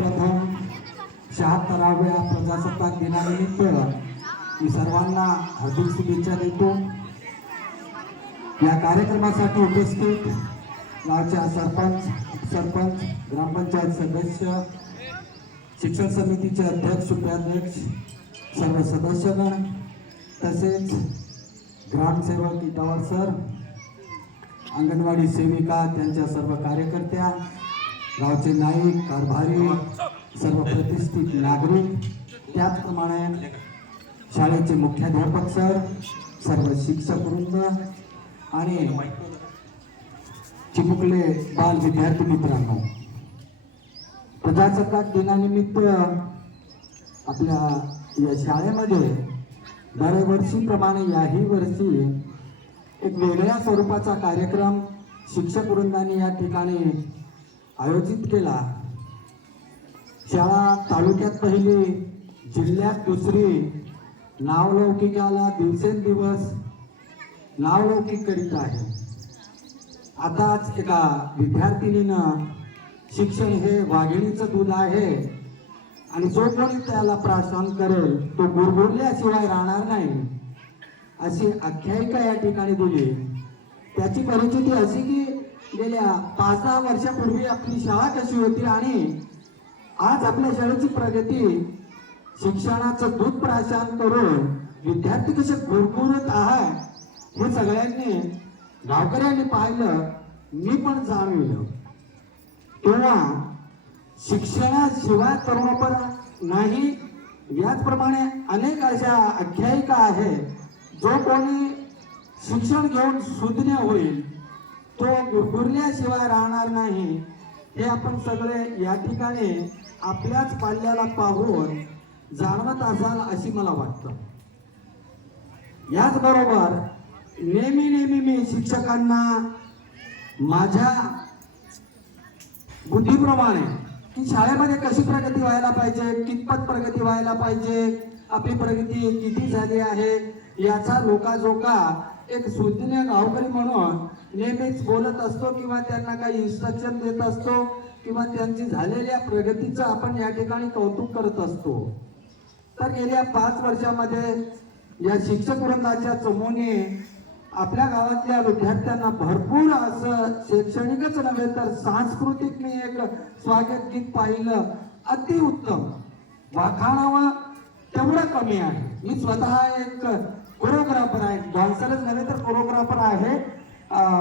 प्रथम 76व्या प्रजासत्ताक दिनानिमित्त मी सर्वांना हार्दिक शुभेच्छा देतो। या कार्यक्रमासाठी उपस्थित गावच्या सरपंच, ग्रामपंचायत सदस्य, शिक्षण समितीचे अध्यक्ष, उपाध्यक्ष, सर्व सदस्यगण, तसेच ग्रामसेवक इटावर सर, अंगणवाडी सेविका, त्यांच्या सर्व कार्यकर्त्या, गावचे नाईक, कारभारी, सर्व प्रतिष्ठित नागरिक, त्याचप्रमाणे शाळेचे मुख्याध्यापक सर, सर्व शिक्षक वृंद आणि चिमुकले बाल विद्यार्थी मित्रांनो, प्रजासत्ताक दिनानिमित्त आपल्या या शाळेमध्ये दरवर्षीप्रमाणे याही वर्षी एक वेगळ्या स्वरूपाचा कार्यक्रम शिक्षक वृंदाने या ठिकाणी आयोजित केला। शाळा तालुक्यात पहिली, जिल्ह्यात दुसरी, नावलौकिकाला दिवसेंदिवस नावलौकिक करीत आहे। आताच एका विद्यार्थिनीनं शिक्षण हे वाघिणीचं दूध आहे आणि जो कोणी त्याला प्राशन करेल तो गुरगुरल्याशिवाय राहणार नाही, अशी आख्यायिका या ठिकाणी दिली। त्याची परिस्थिती अशी की गेल्या 5-6 वर्षापूर्वी आपली शाळा कशी होती आणि आज आपल्या शाळेची प्रगती, शिक्षणाचं दूध प्राशन करून विद्यार्थी कसे गुरगुरत आहे हे सगळ्यांनी गावकऱ्यांनी पाहिलं, मी पण जाणवलं। तेव्हा शिक्षणाशिवाय तरुणपण नाही, याचप्रमाणे अनेक अशा आख्यायिका आहे, जो कोणी शिक्षण घेऊन सुज्ञ होईल तो गुरगुरल्याशिवाय राहणार नाही, हे आपण सगळे या ठिकाणी आपल्याच पाल्याला पाहून जाणवत असाल अशी मला वाटतं। याचबरोबर नेहमी मी शिक्षकांना माझ्या बुद्धीप्रमाणे की शाळेमध्ये कशी प्रगती व्हायला पाहिजे, कितपत प्रगती व्हायला पाहिजे, आपली प्रगती किती झाली आहे याचा लोकाजोका एक सुज्ञ गावकरी म्हणून नेहमीच बोलत असतो किंवा त्यांना काही इन्स्ट्रक्शन देत असतो किंवा त्यांची झालेल्या प्रगतीचं आपण या ठिकाणी कौतुक करत असतो। तर गेल्या 5 वर्षामध्ये या शिक्षक वृंदाच्या चमूने आपल्या गावातल्या विद्यार्थ्यांना भरपूर असं शैक्षणिकच नव्हे तर सांस्कृतिक मी एक स्वागत गीत पाहिलं, अतिउत्तम, वाखाणावं तेवढं कमी आहे। मी स्वतः एक कोरिओग्राफर आहे, डान्सरच नव्हे तर कोरिओग्राफर आहे।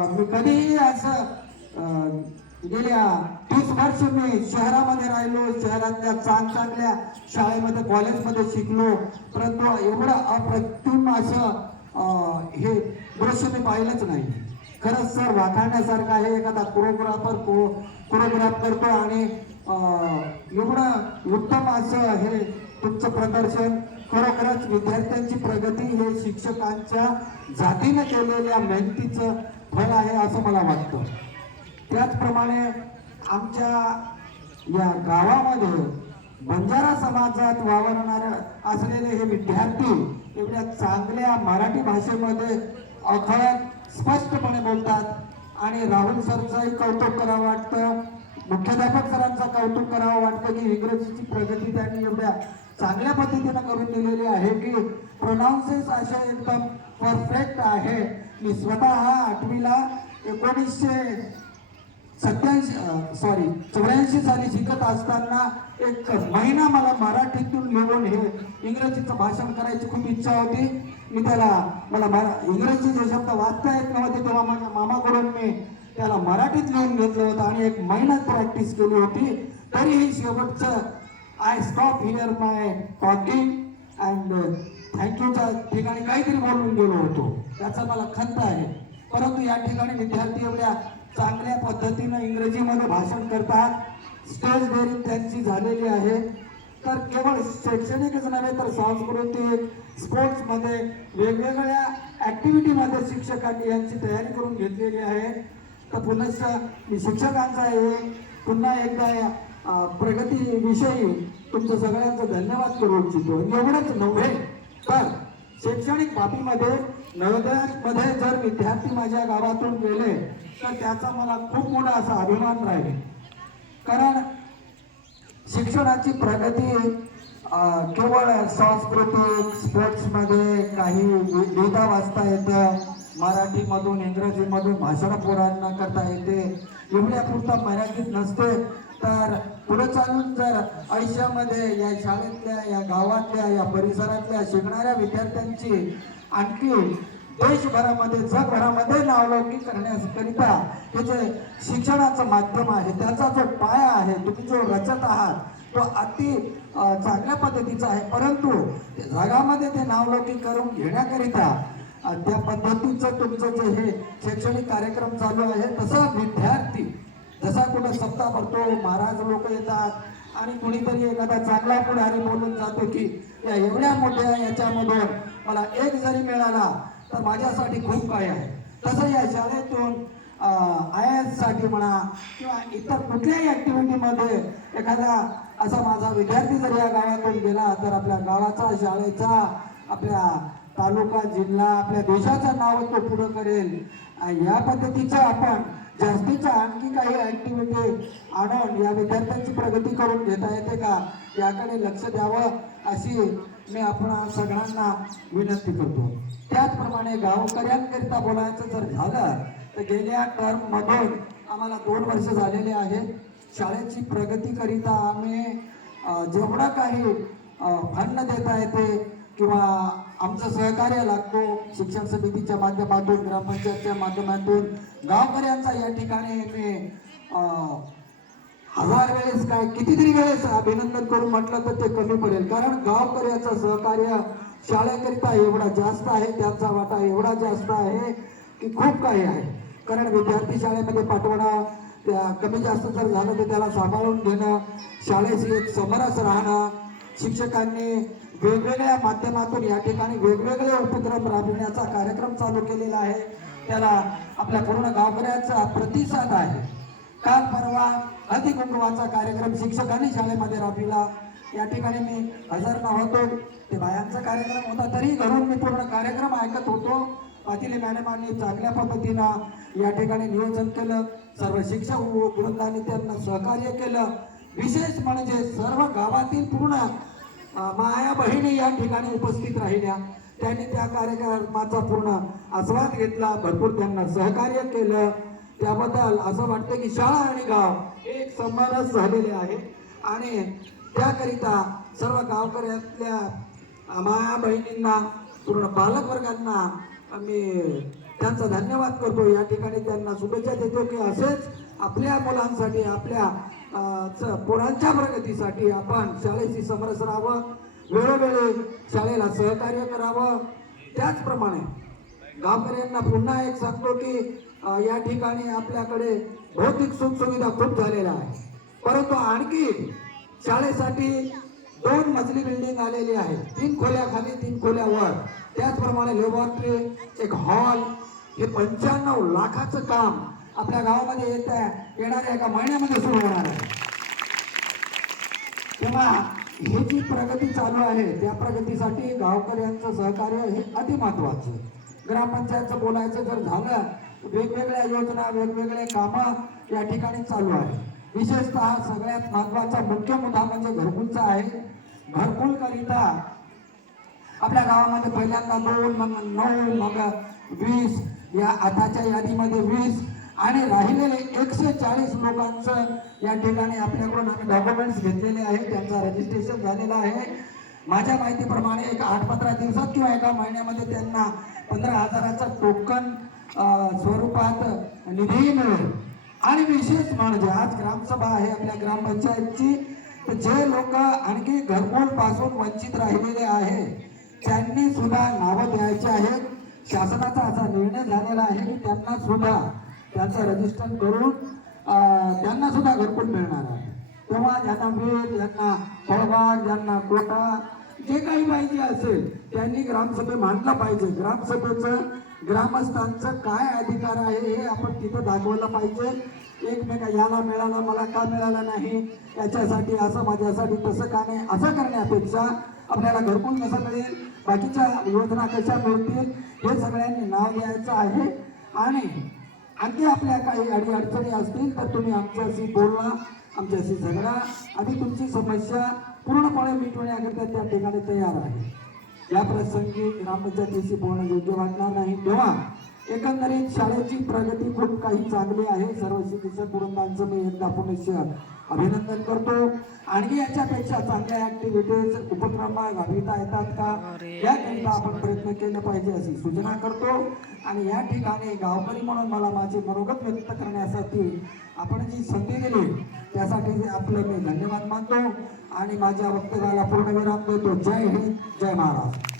मी कधीही असं गेल्या 30 वर्ष मी शहरामध्ये राहिलो, शहरातल्या चांगल्या शाळेमध्ये, कॉलेजमध्ये शिकलो, परंतु एवढं अप्रतिम असं हे दृश्य मी पाहिलंच नाही। खरंच सर वाखाणण्यासारखं आहे, एखादा कोरिओग्राफ करतो आणि एवढं उत्तम असं हे तुमचं प्रदर्शन, खरोखरच विद्यार्थ्यांची प्रगती हे शिक्षकांच्या जातीने केलेल्या मेहनतीचं फळ आहे असं मला वाटतं। त्याचप्रमाणे आमच्या या गावामध्ये बंजारा समाजात वावरणारे असलेले हे विद्यार्थी एवढ्या चांगल्या मराठी भाषेमध्ये अखळत स्पष्टपणे बोलतात आणि राहुल सरचंही कौतुक करावं वाटतं, मुख्याध्यापक सरांचं कौतुक करावं वाटतं की इंग्रजीची प्रगती त्यांनी एवढ्या चांगल्या पद्धतीने करून दिलेली आहे की प्रोनाउन्सेस असे एकदम परफेक्ट आहे। मी स्वतः 8वीला 1984 साली शिकत असताना एक महिना मला मराठीतून लिहून हे इंग्रजीचं भाषण करायची खूप इच्छा होती। मला इंग्रजी जे शब्द वाचता येत नव्हते तेव्हा माझ्या मामाकडून मी त्याला मराठीत लिहून घेतलं होतं आणि 1 महिन्यात प्रॅक्टिस केली होती। तरीही शेवटचं I stop here my talking and थँक्यूच्या ठिकाणी काहीतरी बोलून गेलो होतो, त्याचा मला खंत आहे। परंतु या ठिकाणी विद्यार्थी एवढ्या चांगल्या पद्धतीने इंग्रजीमध्ये भाषण करतात, स्टेज डेअरिंग त्यांची झालेली आहे। तर केवळ शैक्षणिकच नव्हे तर सांस्कृतिक, स्पोर्ट्समध्ये, वेगवेगळ्या ॲक्टिव्हिटीमध्ये शिक्षकांनी यांची तयारी करून घेतलेली आहे। तर पुनश्च मी शिक्षकांचा पुन्हा एकदा प्रगतीविषयी तुमचं सगळ्यांचं धन्यवाद करू इच्छितो। एवढंच नव्हे तर शैक्षणिक बाबीमध्ये नवोदयामध्ये जर विद्यार्थी माझ्या गावातून गेले तर त्याचा मला खूप मोठा असा अभिमान राहील, कारण शिक्षणाची प्रगती केवळ सांस्कृतिक स्पोर्ट्समध्ये काही लिहिता वाचता येतं, मराठीमधून इंग्रजीमधून भाषण पोरांना करता येते, एवढ्यापुरता मर्यादित नसते, तर पुढे चालून जर आयुष्यामध्ये या शाळेतल्या, या गावातल्या, या परिसरातल्या शिकणाऱ्या विद्यार्थ्यांची आणखी देशभरामध्ये, जगभरामध्ये नावलौकिक करण्याकरिता हे जे शिक्षणाचं माध्यम आहे, त्याचा जो पाया आहे, तुम्ही जो रचत आहात, तो अति चांगल्या पद्धतीचा आहे. परंतु जगामध्ये ते नावलौकिक करून घेण्याकरिता त्या पद्धतीचं तुमचं जे हे शैक्षणिक कार्यक्रम चालू आहे, तसा विद्यार्थी जसा कुठं सप्ताह भरतो, महाराज लोक येतात आणि कुणीतरी एखादा चांगला पुढारी बोलून जातो की या एवढ्या मोठ्या याच्यामधून मला एक जरी मिळाला तर माझ्यासाठी खूप काही आहे. तसं या शाळेतून IAS साठी म्हणा किंवा इतर कुठल्याही ॲक्टिव्हिटीमध्ये एखादा असा माझा विद्यार्थी जर या गावातून गेला तर आपल्या गावाचा, शाळेचा, आपल्या तालुका, जिल्हा, आपल्या देशाचं नाव तो पुढं करेल. या पद्धतीचं आपण जास्तीच्या आणखी काही ॲक्टिव्हिटी आणून या विद्यार्थ्यांची प्रगती करून घेता येते का, याकडे लक्ष द्यावं अशी मी आपण सगळ्यांना विनंती करतो. त्याचप्रमाणे गावकऱ्यांकरिता बोलायचं जर झालं तर गेल्या टर्ममधून आम्हाला 2 वर्ष झालेले आहेत. शाळेची प्रगतीकरिता आम्ही जेवढा काही फंड देता येते किंवा आमचं सहकार्य लागतो, शिक्षण समितीच्या माध्यमातून, ग्रामपंचायतच्या माध्यमातून, गावकऱ्यांचा या ठिकाणी मी 1000 वेळेस काय कितीतरी वेळेस अभिनंदन करून म्हटलं तर ते कमी पडेल. कारण गावकऱ्याचं सहकार्य शाळेकरिता एवढा जास्त आहे, त्यांचा वाटा एवढा जास्त आहे की खूप काही आहे. कारण विद्यार्थी शाळेमध्ये पाठवणं, त्या कमी जास्त जर झालं तर त्याला सांभाळून घेणं, शाळेशी एक समरस राहणं, शिक्षकांनी वेगवेगळ्या माध्यमातून या ठिकाणी वेगवेगळे उपक्रम राबविण्याचा कार्यक्रम चालू केलेला आहे. त्याला आपल्या पूर्ण गावकऱ्याचा प्रतिसाद आहे. काल परवा हळदी कुंकवाचा कार्यक्रम शिक्षकांनी शाळेमध्ये राबविला. या ठिकाणी मी हजर नव्हतो, ते बायांचा कार्यक्रम होता, तरी घरून मी पूर्ण कार्यक्रम ऐकत होतो. पाटील मॅडमांनी चांगल्या पद्धतीनं या ठिकाणी नियोजन केलं, सर्व शिक्षक वृंदांनी त्यांना सहकार्य केलं. विशेष म्हणजे सर्व गावातील पूर्ण माया बहिणी या ठिकाणी उपस्थित राहिल्या. त्यांनी त्या कार्यक्रमाचा पूर्ण आस्वाद घेतला, भरपूर त्यांना सहकार्य केलं. त्याबद्दल असं वाटतं की शाळा आणि गाव एक समरस झालेले आहे आणि त्याकरिता सर्व गावकऱ्यातल्या माया बहिणींना, पूर्ण पालकवर्गांना मी त्यांचा धन्यवाद करतो. या ठिकाणी त्यांना शुभेच्छा देतो की असेच आपल्या मुलांसाठी, आपल्या पोरांच्या प्रगतीसाठी आपण शाळेशी समरस राहावं, वेळोवेळी शाळेला सहकार्य करावं. त्याचप्रमाणे गावकऱ्यांना पुन्हा एक सांगतो की या ठिकाणी आपल्याकडे भौतिक सुखसुविधा खूप झालेल्या आहे, परंतु आणखी शाळेसाठी 2 मजली बिल्डिंग आलेली आहे, 3 खोल्या खाली, 3 खोल्या वर. त्याचप्रमाणे लॅबोरेटरी, एक हॉल, हे 95 लाखाचं काम आपल्या गावामध्ये येणाऱ्या एका महिन्यामध्ये सुरू होणार आहे. तेव्हा ही जी प्रगती चालू आहे त्या प्रगतीसाठी गावकऱ्यांचं सहकार्य हे अति महत्वाचं. ग्रामपंचायतचं बोलायचं जर झालं, वेगवेगळ्या योजना, वेगवेगळे कामं या ठिकाणी चालू आहे. विशेषतः सगळ्यात महत्वाचा मुख्य मुद्दा म्हणजे घरकुलचा आहे. घरकुल करिता आपल्या गावामध्ये पहिल्यांदा 2, मग 9, मग 20, या आताच्या यादीमध्ये 20 आणि राहिलेले 140 लोकांचं या ठिकाणी आपल्याकडून आम्ही डॉक्युमेंट्स घेतलेले आहेत, त्यांचं रजिस्ट्रेशन झालेलं आहे. माझ्या माहितीप्रमाणे एक 8-15 दिवसात किंवा एका महिन्यामध्ये त्यांना 15,000चा टोकन स्वरूपात निधी मिळेल. आणि विशेष म्हणजे आज ग्रामसभा आहे आपल्या ग्रामपंचायतची, तर जे लोक आणखी घरकुल पासून वंचित राहिलेले आहे त्यांनी सुद्धा नावं द्यायची आहेत. शासनाचा असा निर्णय झालेला आहे की त्यांना सुद्धा त्यांचं रजिस्टर करून त्यांना सुद्धा घरकुल मिळणार आहे. तेव्हा ज्यांना वीज, ज्यांना फळबाग, ज्यांना कोटा, जे काही पाहिजे असेल त्यांनी ग्रामसभेत मांडलं पाहिजे. ग्रामसभेचं ग्रामस्थांचं काय अधिकार आहे हे आपण तिथं दाखवलं पाहिजे. एकमेका याला मिळालं, मला का मिळालं नाही, याच्यासाठी असं, माझ्यासाठी तसं का नाही, असं करण्यापेक्षा आपल्याला घरकुल कसं मिळेल, बाकीच्या योजना कशा मिळतील, हे सगळ्यांनी नाव द्यायचं आहे. आणि आणखी आपल्या काही अडीअडचणी असतील तर तुम्ही आमच्याशी बोलवा, आमच्याशी झगडा. आम्ही तुमची समस्या पूर्णपणे मिटवण्याकरता त्या ठिकाणी तयार आहे. या प्रसंगी ग्रामपंचायतीशी बोलणं योग्य वाटणार नाही. तेव्हा एकंदरीत शाळेची प्रगती खूप काही चांगली आहे. सर्व शिक्षक वृंदांचं मी एकदा पुनश्च अभिनंदन करतो. आणखी याच्यापेक्षा चांगल्या ऍक्टिव्हिटीज उपक्रम राबविता येतात का याकरिता आपण प्रयत्न केले पाहिजे अशी सूचना करतो. आणि या ठिकाणी गावकरी म्हणून मला माझे मनोगत व्यक्त करण्यासाठी आपण जी संधी दिली त्यासाठी आपलं मी धन्यवाद मानतो आणि माझ्या वक्तव्याला पूर्णविराम देतो. जय हिंद, जय महाराष्ट्र.